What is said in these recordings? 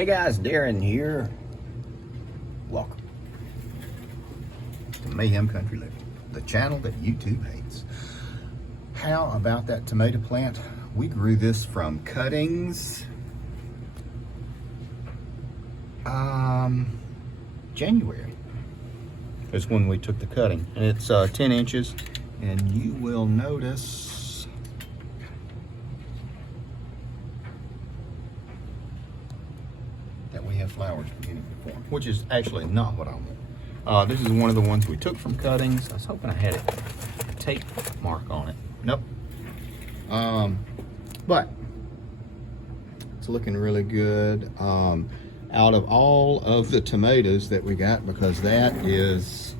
Hey guys, Darren here. Welcome to Mayhem Country Living, the channel that YouTube hates. How about that tomato plant? We grew this from cuttings January. That's when we took the cutting, and it's 10 inches, and you will notice that we have flowers beginning to form, which is actually not what I want. This is one of the ones we took from cuttings. I was hoping I had a tape mark on it. Nope. But it's looking really good. Out of all of the tomatoes that we got, because that is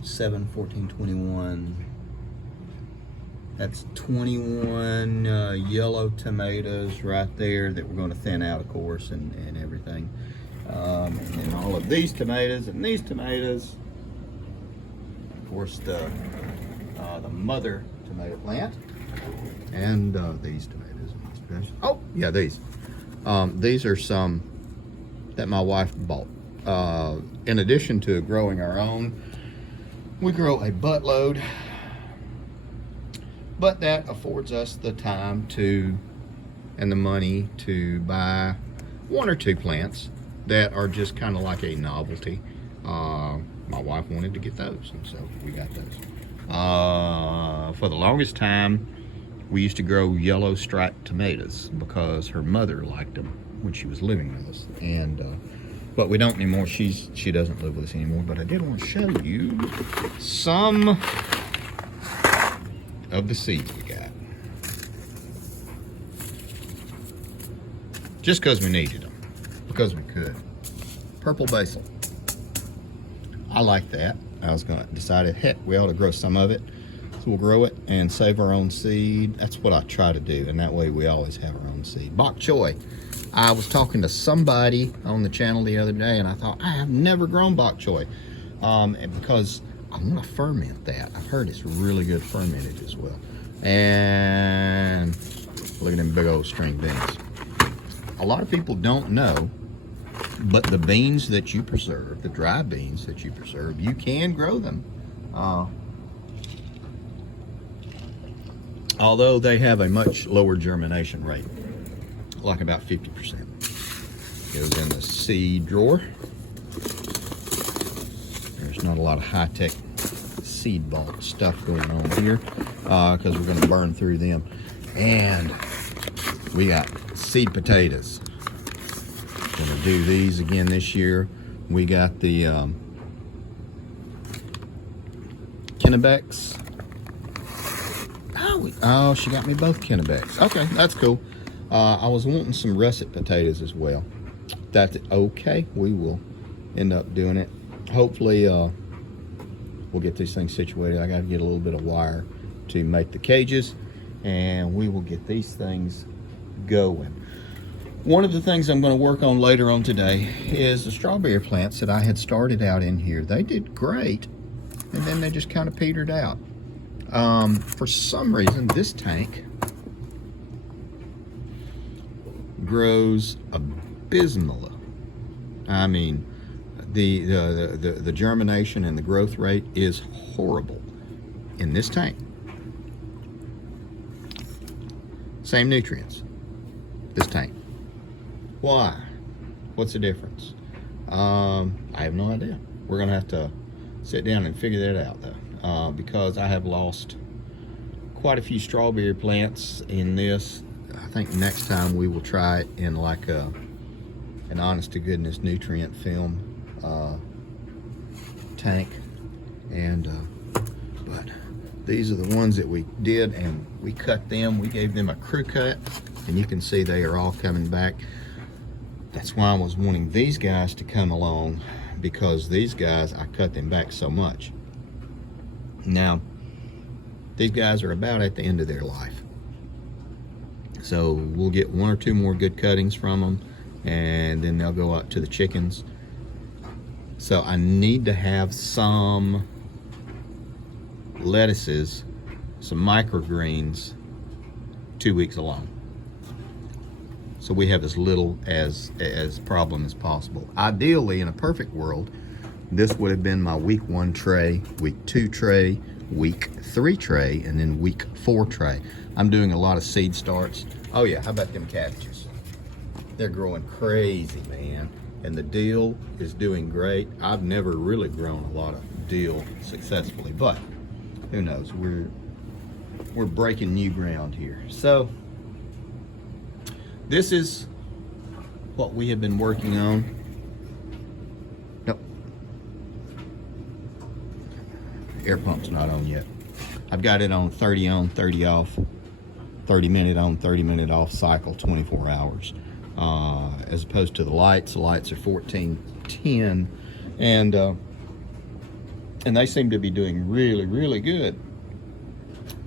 7, 14, 21. That's 21 yellow tomatoes right there that we're going to thin out, of course, and everything. And then all of these tomatoes and these tomatoes. Of course, the mother tomato plant, and these tomatoes. Oh, yeah, these. These are some that my wife bought. In addition to growing our own, we grow a buttload, but that affords us the time to and the money to buy 1 or 2 plants that are just kind of like a novelty. My wife wanted to get those, and so we got those. For the longest time, we used to grow yellow striped tomatoes because her mother liked them when she was living with us, and but we don't anymore. She doesn't live with us anymore. But I did want to show you some of the seeds we got, just because we needed them, because we could. Purple basil. I like that. I was gonna decided, heck, we ought to grow some of it. So we'll grow it and save our own seed. That's what I try to do, and that way we always have our own seed. Bok choy. I was talking to somebody on the channel the other day, and I thought, I have never grown bok choy, because I want to ferment that. I've heard it's really good fermented as well. And look at them big old string beans. A lot of people don't know, but the beans that you preserve, the dry beans that you preserve, you can grow them. Although they have a much lower germination rate, like about 50%. Goes in the seed drawer. There's not a lot of high-tech seed vault stuff going on here, because we're going to burn through them. And we got seed potatoes. Gonna do these again this year. We got the Cabbages. Oh, she got me both Cabbages. Okay, that's cool. I was wanting some russet potatoes as well. That's okay. We will end up doing it. Hopefully, we'll get these things situated. I got to get a little bit of wire to make the cages, and we will get these things going. One of the things I'm going to work on later on today is the strawberry plants that I had started out in here. They did great, and then they just kind of petered out. For some reason, this tank grows abysmally. I mean, the germination and the growth rate is horrible in this tank. Same nutrients, this tank. Why? What's the difference? I have no idea. We're gonna have to sit down and figure that out, though, because I have lost quite a few strawberry plants in this. I think next time we will try it in like an honest to goodness nutrient film tank. And but these are the ones that we did, and we cut them. We gave them a crew cut, and you can see they are all coming back. That's why I was wanting these guys to come along, because these guys, I cut them back so much. Now, these guys are about at the end of their life. So we'll get 1 or 2 more good cuttings from them, and then they'll go out to the chickens. So I need to have some lettuces, some microgreens, 2 weeks alone. so we have as little as problem as possible. Ideally, in a perfect world, this would have been my week 1 tray, week 2 tray, week 3 tray, and then week 4 tray. I'm doing a lot of seed starts. Oh yeah, how about them cabbages? They're growing crazy, man. And the dill is doing great. I've never really grown a lot of dill successfully, but who knows? We're breaking new ground here. So this is what we have been working on. Nope. Air pump's not on yet. I've got it on 30 on, 30 off, 30 minute on, 30 minute off cycle, 24 hours. As opposed to the lights are 1410, and they seem to be doing really good.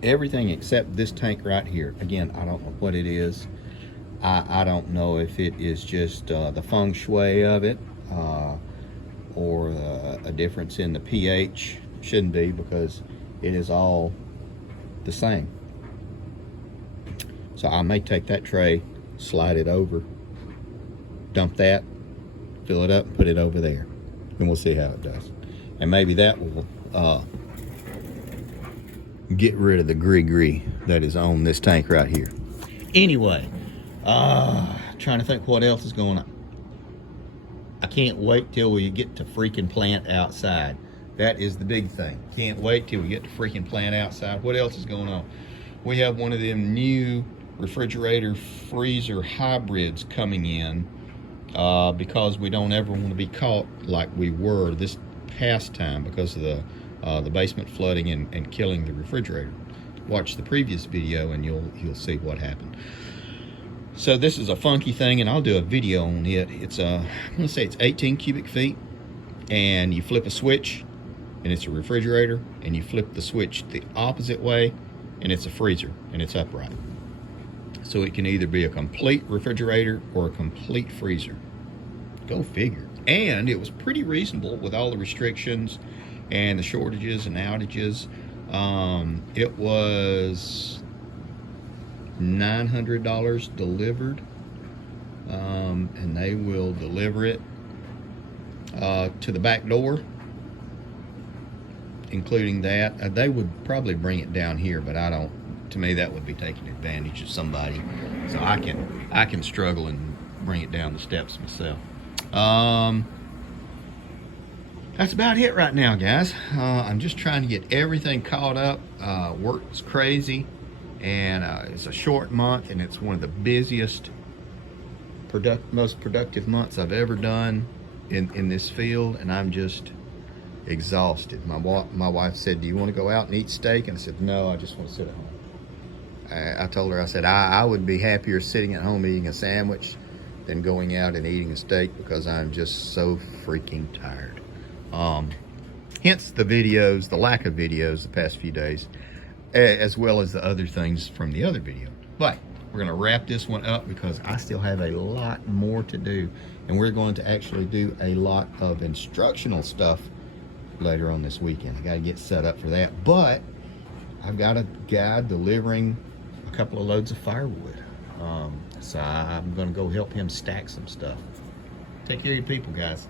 Everything except this tank right here. Again, I don't know what it is. I don't know if it is just the feng shui of it, or a difference in the pH. Shouldn't be, because it is all the same. So I may take that tray, slide it over, dump that, fill it up, put it over there, and we'll see how it does. And maybe that will get rid of the gree that is on this tank right here. Anyway, trying to think what else is going on. I can't wait till we get to freaking plant outside. That is the big thing. Can't wait till we get to freaking plant outside. What else is going on? We have one of them new refrigerator freezer hybrids coming in, because we don't ever want to be caught like we were this past time because of the basement flooding and killing the refrigerator. Watch the previous video and you'll see what happened. So this is a funky thing, and I'll do a video on it. It's I'm gonna say it's 18 cubic feet, and you flip a switch and it's a refrigerator, and you flip the switch the opposite way and it's a freezer, and it's upright. So it can either be a complete refrigerator or a complete freezer. Go figure. And it was pretty reasonable with all the restrictions and the shortages and outages. It was $900 delivered, and they will deliver it to the back door, including that. They would probably bring it down here, but I don't. To me, that would be taking advantage of somebody. So I can struggle and bring it down the steps myself. That's about it right now, guys. I'm just trying to get everything caught up. Work's crazy, and it's a short month, and it's one of the busiest, most productive months I've ever done in this field, and I'm just exhausted. My wife said, "Do you want to go out and eat steak?" And I said, "No, I just want to sit at home." I told her, I said, I would be happier sitting at home eating a sandwich than going out and eating a steak, because I'm just so freaking tired. Hence the videos, the lack of videos the past few days, as well as the other things from the other video. But we're going to wrap this one up because I still have a lot more to do, and we're going to actually do a lot of instructional stuff later on this weekend. I got to get set up for that, but I've got a guy delivering a couple of loads of firewood, so I'm going to go help him stack some stuff. Take care of your people, guys.